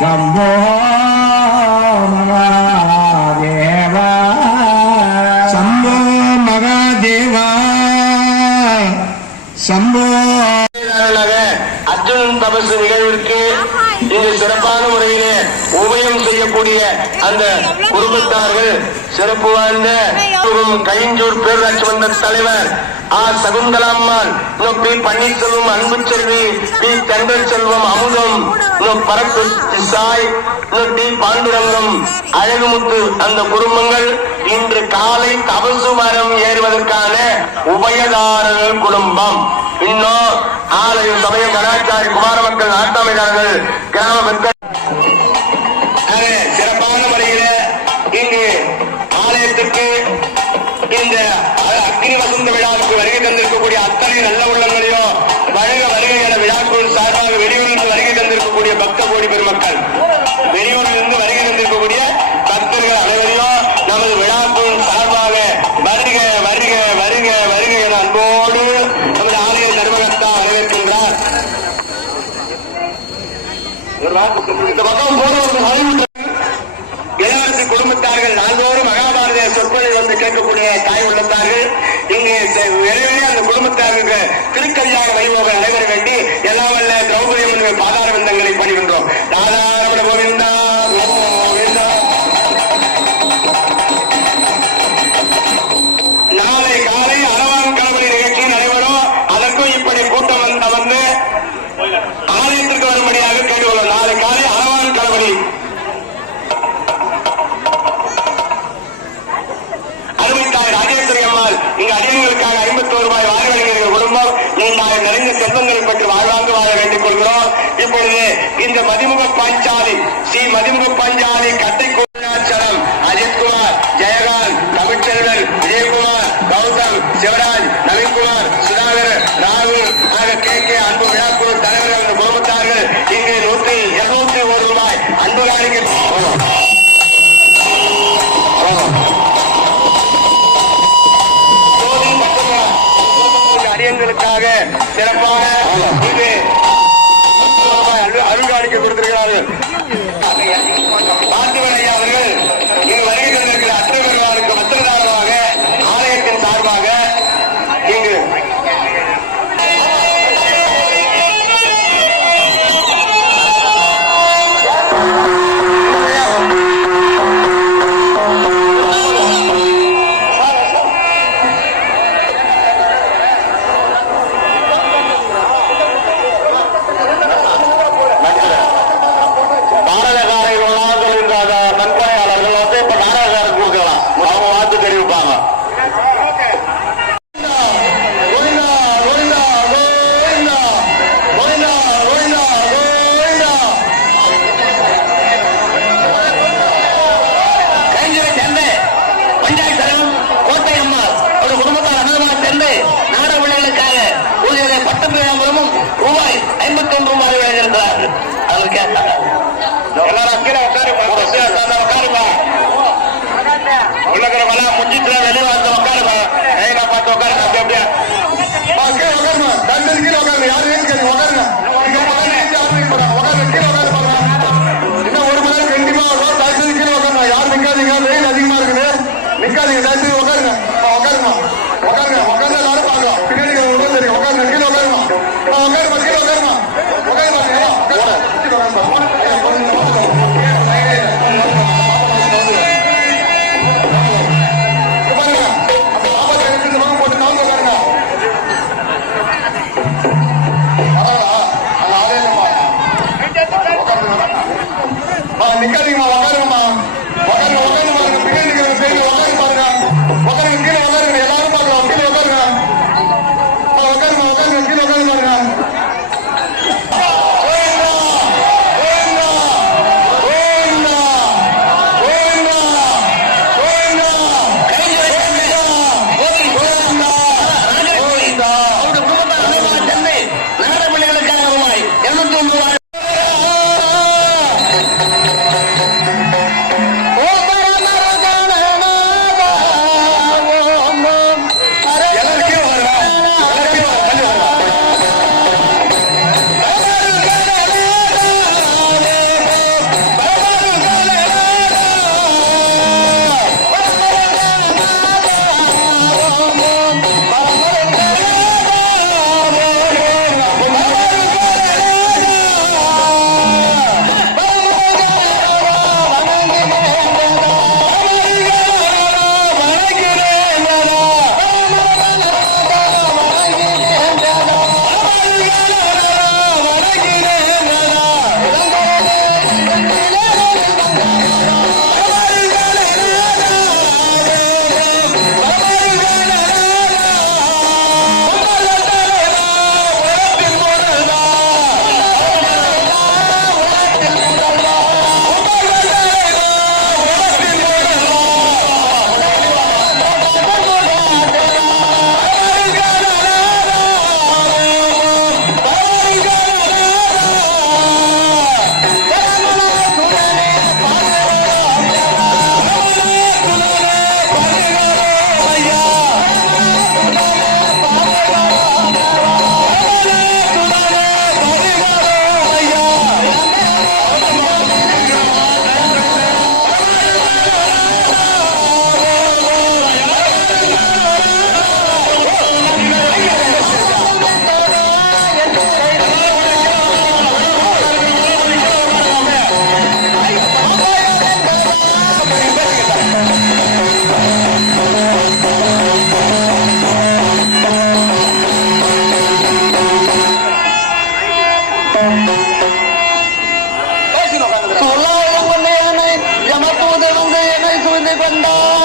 சம்போ மகாதேவா சம்போ மகாதேவா சம்போ அர்ஜுனன் தபசு நிகழ்விற்கு இங்கு சிறப்பான முறையிலே உபயம் செய்யக்கூடிய அந்த குடும்பத்தார்கள் சிறப்பு வாய்ந்த கைஞ்சூர் பேரூராட்சி மன்ற தலைவர் ஆ. சகுந்தலாம்மான் பி. பன்னீர்செல்வம் அன்பு செல்வி பி. தென்றல் செல்வம் அமுதம் இன்னும் பரப்பு சாய் இன்னும் டி பாண்டுரங்கம் அழகுமுத்து அந்த குடும்பங்கள் இன்று காலை தபசு மரம் ஏறுவதற்கான உபயதாரர்கள் குடும்பம். இன்னும் ஆலயம் சமயம் கலாச்சாரி குமார மக்கள் நாட்டாமையாளர்கள் கிராம மக்கள். சிறப்பான முறையில் இங்கு ஆலயத்திற்கு இந்த அக்னி வசந்த விழாவுக்கு வருகை தந்திருக்கக்கூடிய அத்தனை நல்ல உள்ளங்களையும் வருக வருகை என விழாக்குழு சார்பாக வெளியூரிலிருந்து வருகை தந்திருக்கக்கூடிய பக்த கோடி பெருமக்கள். வெளியூரிலிருந்து வருகை தந்திருக்கக்கூடிய பக்தர்கள் அனைவரையும் நமது விழாக்குழு சார்பாக வருக வருக வருக வருக என அன்போடு நமது ஆலய தர்மகர்த்தா வரவேற்கின்றார். இந்த பக்கம் போன ஒரு திரௌபதி அம்மன் பாதார பந்தங்களை பணிகின்றோம் ராதாரமண இப்பொழுது இந்த மதிமுக பஞ்சாலி ஸ்ரீ மதிமுக பஞ்சாலி கட்டை கோவிலாச்சலம் அஜித்குமார் ஜெயகாந்த் தமிழ்ச்செல்வன் விஜயகுமார் கௌதம் சிவராஜ் நவீன்குமார் சுதாகர் ராகுல் ஆக கே கே அன்பு எல்லாரும் கீழே உட்காருமா உட்காருமா வெளியே வந்து உட்காருமா கையில பார்த்து உட்காருங்க. அப்படி அப்படியே. கீழே உட்காருமா தண்டு கீழே உட்காருங்க. யாரும் உட்காருங்க. கீழே இன்னும் ஒரு மணி நேரம் கண்டிப்பா வரும் கீழே உட்காருங்க. யாரும் நிக்காதீங்க. வெயில் அதிகமா இருக்குது. நிக்காதீங்க. தயவுசெய்து 你干吗关灯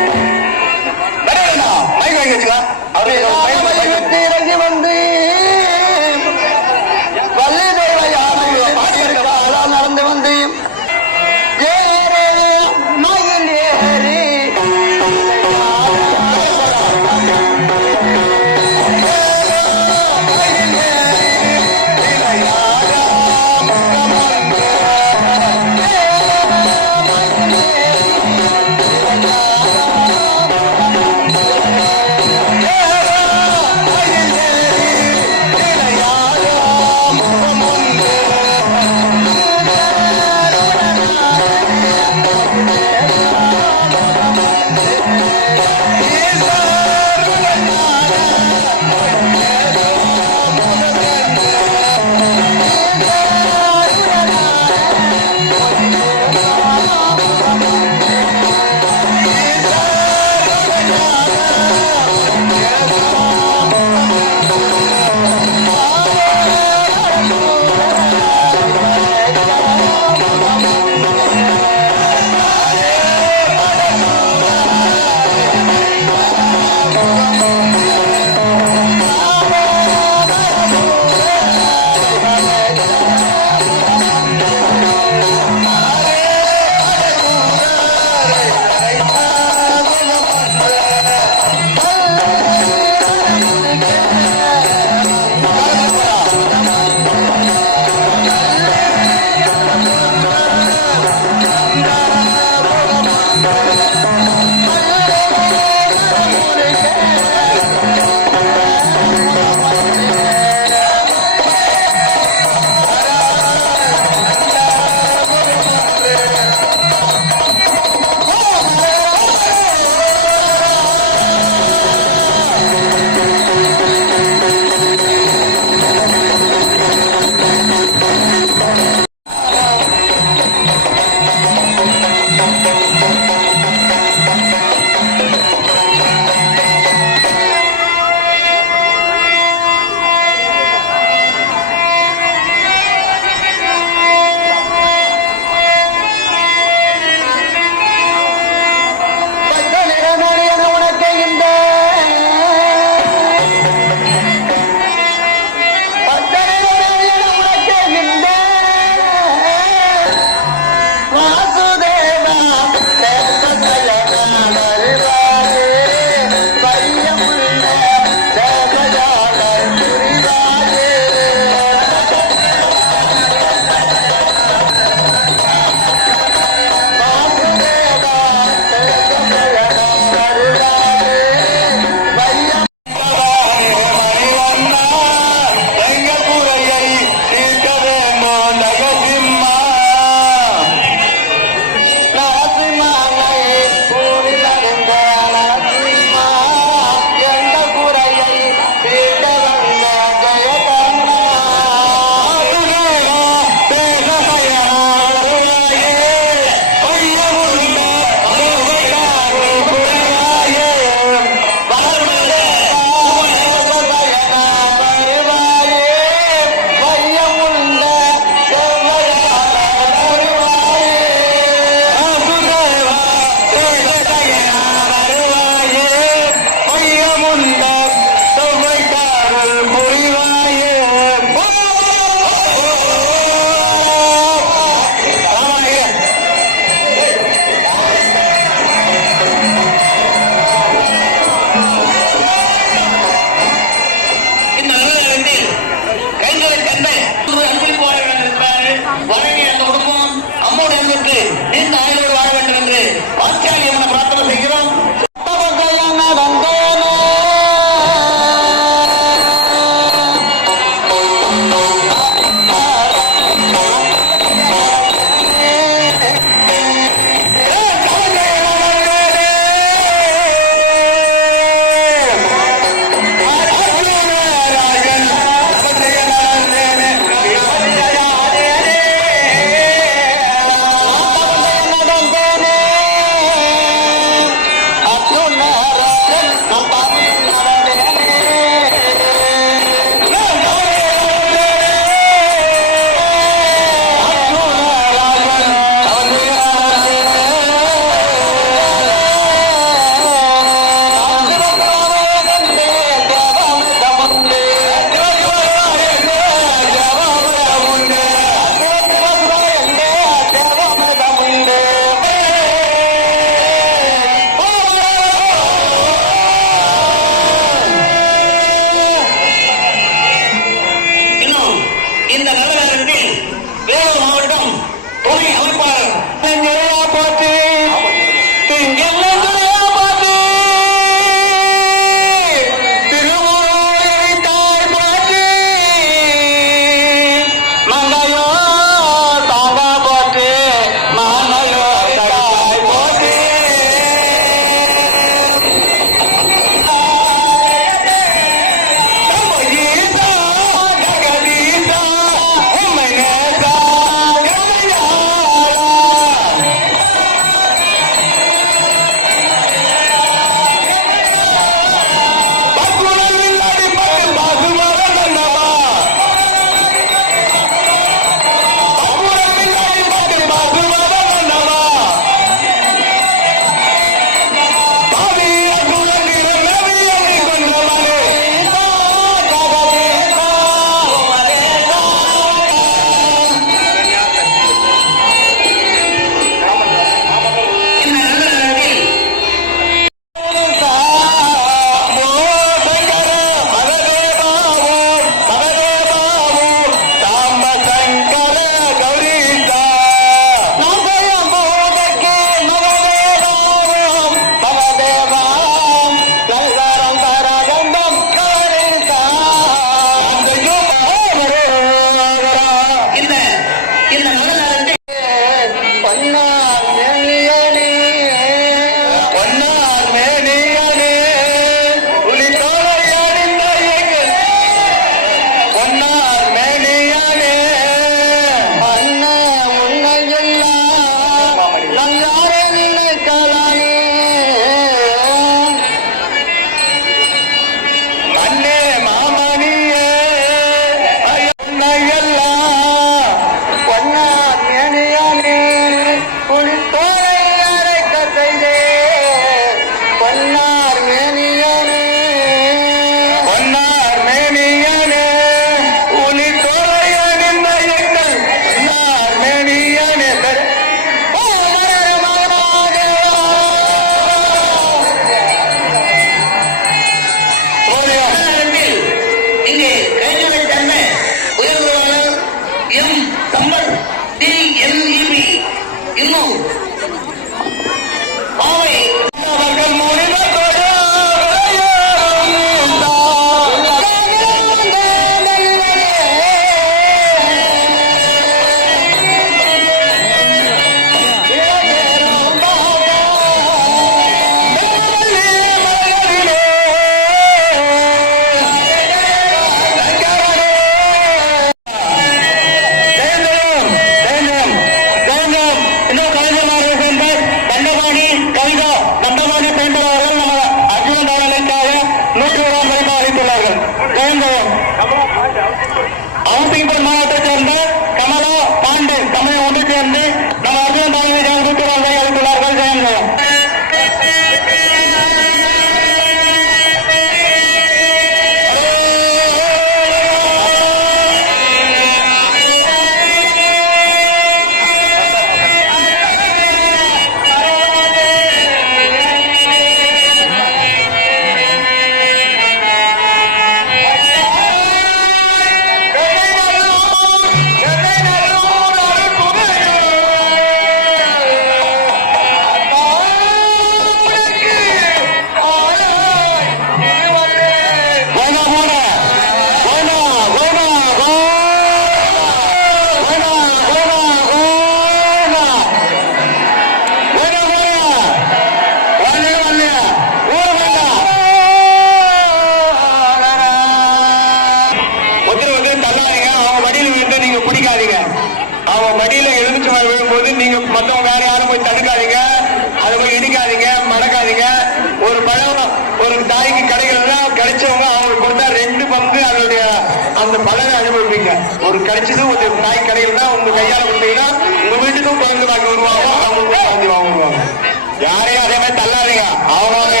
ஆவாங்க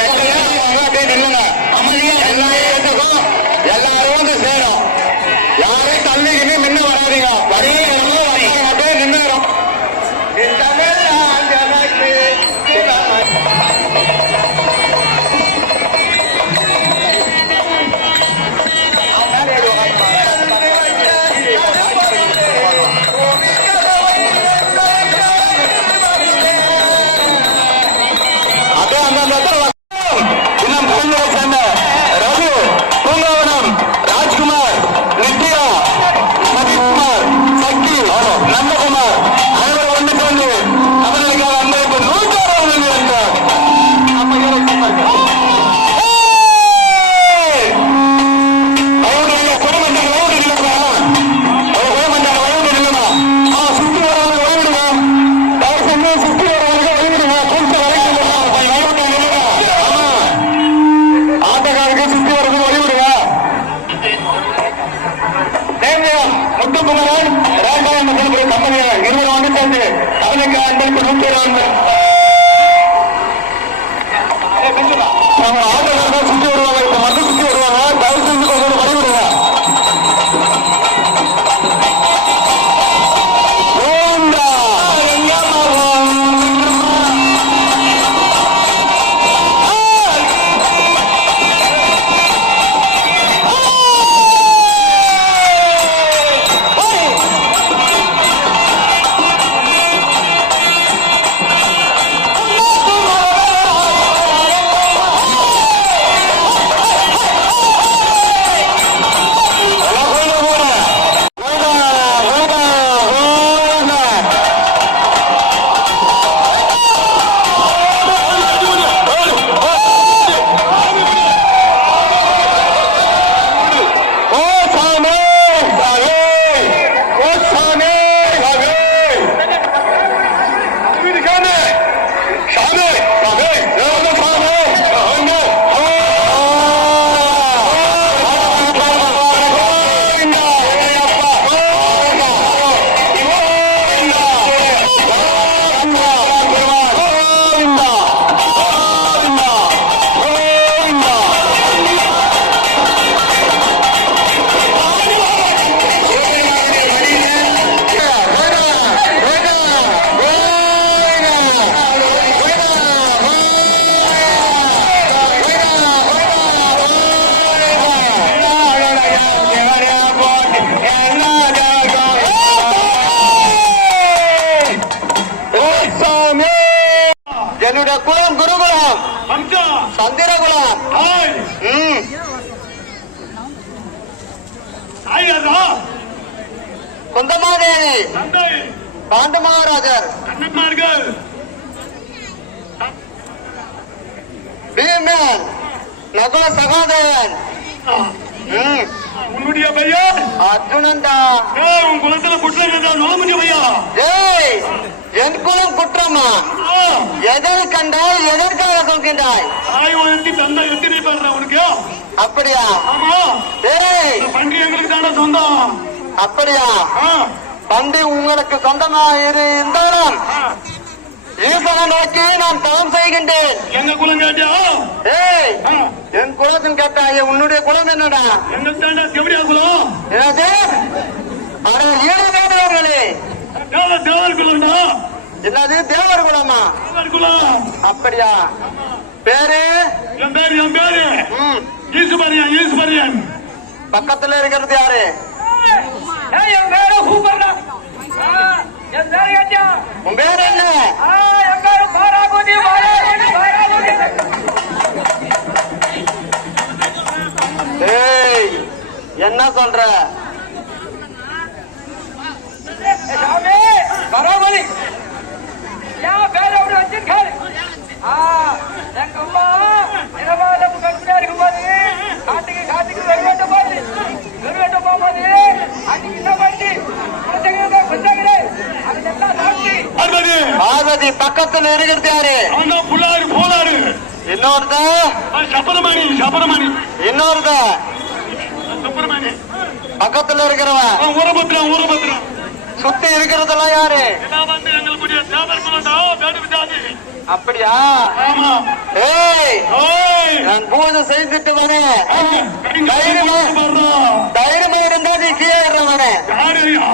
பாண்டமாராஜர். அண்ணன்மார்கள் பீமன் நகோ சகோதரன் உன்னுடைய பையா அர்ஜுனந்தா உன் குலத்துல குற்றம் இருந்தா நோமுடி பையா? ஏய் என் குலம் குற்றமா? எதிர் கண்டாய் எதற்காக சொல்கின்றாய்? தாய் ஒருத்தி தந்தை எத்தனை பண்ற உனக்கு. அப்படியா? ஏய். பங்கு எங்களுக்கு தானே சொந்தம். அப்படியா? பண்டி உங்களுக்கு சொந்தமா இரு இருந்தாலும். ஈசனை நோக்கி நான் தவம் செய்கின்றேன். எங்க குலம் ஏய் என் குலத்தின் கேட்டாய உன்னுடைய குலம் என்னடா? செவடியா குலம்? என்னது அட ஈடுபாடுகளே தேவ தேவர் குலம்டா? என்னது தேவர் குலமா? குலம். அப்படியா? பேரு? என் பேரு என் பேரு. ம். ஈசுபரியன் ஈசுபரியன் பக்கத்துல இருக்கிறது யாரு? என் பேரு சூப்பர்டா என் பேரு கேட்டியா உன் பேரு என்ன என் பேரு பாராபதி பாராபதி பாராபதி என்ன சொல்ற? சாமி என் பேரு அப்படி வச்சிருக்காரு எங்க அம்மா இரவால கட்டுடா காட்டுக்கு காட்டுக்கு வெறுவேட்ட போது வெறுவேட்ட போகும்போது பார்வதி பக்கத்துல இருக்கிறது யாரு? புள்ளாரு போனாரு இன்னொருத்த? சபரமணி சபரமணி. இன்னொருத்த? சுப்பிரமணி பக்கத்துல இருக்கிறவன். ஊரபத்திரம் ஊரபத்திரம் சுத்தி இருக்கிறதெல்லாம் யாரு? அப்படியா? ஏய்! நான் பூஜை செய்துட்டு வரேன். தைரியமா தைரியமா இருந்தா நீ கீழே வரேன் யாரையா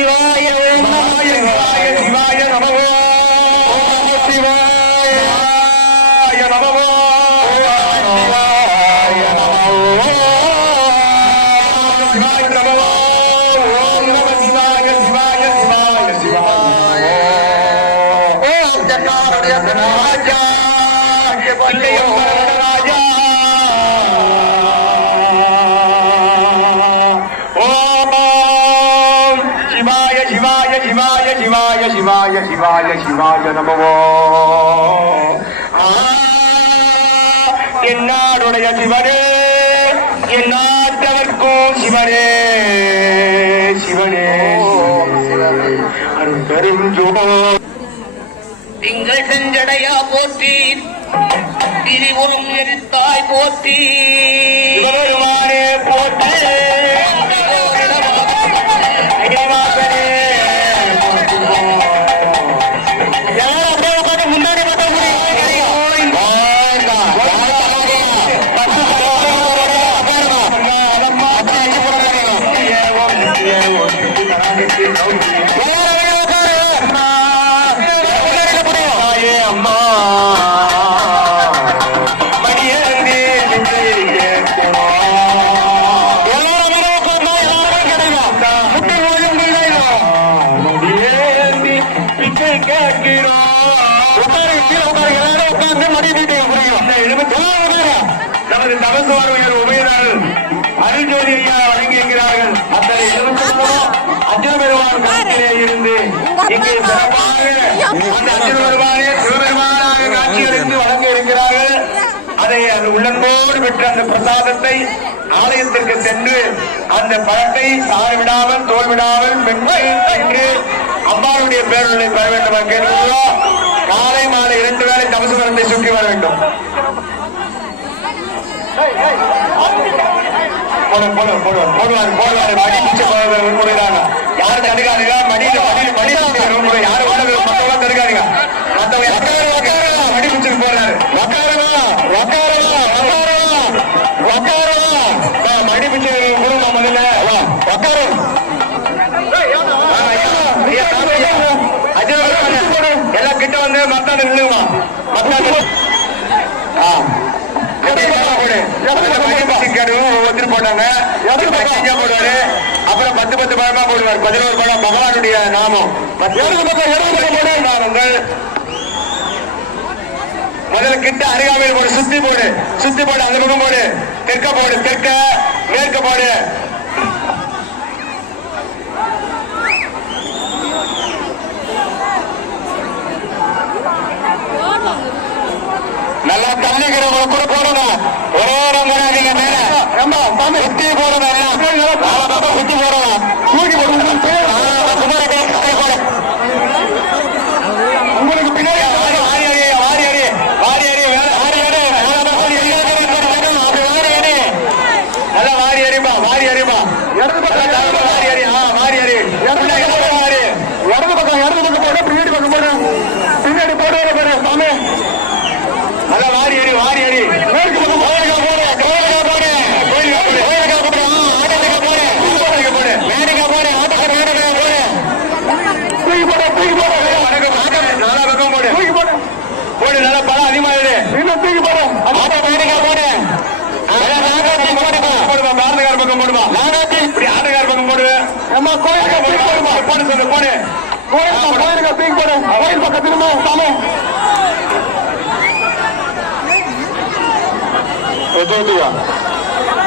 சிவாய ஓம் நம சிவாய சிவாய நம சிவாய சிவாய சிவாய நமவோ. என்னாடுடைய சிவனே என்னாட்டவர்க்கும் சிவனே சிவனே. அருள் பெருஞ்சோ திங்கள் செஞ்சடையா போற்றி திரிபுரம் எரித்தாய் போற்றி. போற்றி. கருத்திலே இருந்து இங்கே சிறப்பாக பெருமானே சிவபெருமானாக காட்சியளித்து வழங்க இருக்கிறார்கள் அதை உள்ளன்போடு பெற்ற அந்த பிரசாதத்தை ஆலயத்திற்கு சென்று அந்த பழத்தை சாறு விடாமல் தோல் விடாமல் சென்று அம்மாவுடைய பேருளை பெற வேண்டும் கேட்கிறோம் காலை மாலை இரண்டு வேளை தபசு மரத்தை சுற்றி வர வேண்டும். போடு போடு போடு போடுவாரு போடுவாரு. மடி பிச்சை போடுறாங்க யாரும் தடுக்காதுங்க மடியில மடியில மடி போடுற யாரும் மத்தவங்க தடுக்காதுங்க மத்தவங்க மடி பிச்சுக்கு போடுறாரு உட்காருங்க உட்காருங்க உட்காருங்க உட்காருங்க வா, மடி பிச்சு கொடுங்க முதல்ல. வருவாங்க. எல்லாம் கிட்ட வந்து மத்தாண்டு நில்லுமா மத்தாண்டு ஆ. அப்படியே மேல போடு. அதுல மணி பிச்சுக்கு ஒவ்வொருத்தர் போட்டாங்க. போடுவாரு. அப்புறம் பத்து பத்து பழமா போடுவார். பதினோரு பழம் பகவானுடைய நாமம். இடது பக்கம் இடது பக்கம் போடு நாமங்கள். முதல்ல கிட்ட அருகாமையில் போடு. சுத்தி போடு. சுத்தி போடு. அந்த பக்கம் போடு. தெற்க போடு. தெற்க மேற்க போடு. நல்லா தள்ளிக்கிறவங்க கூட போடுங்க ஒரே ரங்கராஜிங்க மேல? ரொம்ப சுத்தி போடுங்க சுத்தி போடுங்க தூக்கி போடுங்க உங்களுக்கு பின்னாடி வாரி வாரி அடி வாரி அடி வாரி அடி வேலை வாரி அடி வாரி அடி நல்லா வாரி அடிப்பா வாரி அடிப்பா இடது பக்கம் வாரி அடி ஆ வாரி அடி இடது பக்கம் வாரி இடது பக்கம் இடது பக்கம் போடு பின்னாடி பக்கம் போடு பின்னாடி போடு போடு சாமி நல்லா வாரி அடி வாரி அடி மேற்கு பக்கம் கோயிலுக்கா போடு கோயிலுக்கா போடு கோயிலுக்கா போடு கோயிலுக்கா போடு ஆ ஆட்டத்துக்கா போடு கோயிலுக்கா போடு மேடைக்கா போடு ஆட்டத்துக்கு மேடைக்கா போடு தூக்கி போடு தூக்கி போடு வணக்கம் வணக்கம் நல்லா பக்கம் போடு தூக்கி போடு போடு நல்லா பழம் அதிகமா இரு இன்னும் தூக்கி போடு போடு போடுமா பக்கம் போடுமா இப்படி ஆட்டுக்கார பக்கம் நம்ம போடு சொல்லு போடு தூக்கி போடு கோயில் பக்கம் திரும்ப சாமி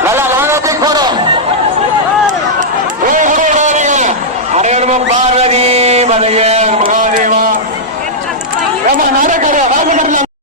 நல்லா பார்வதி மகாதேவா நடக்கிற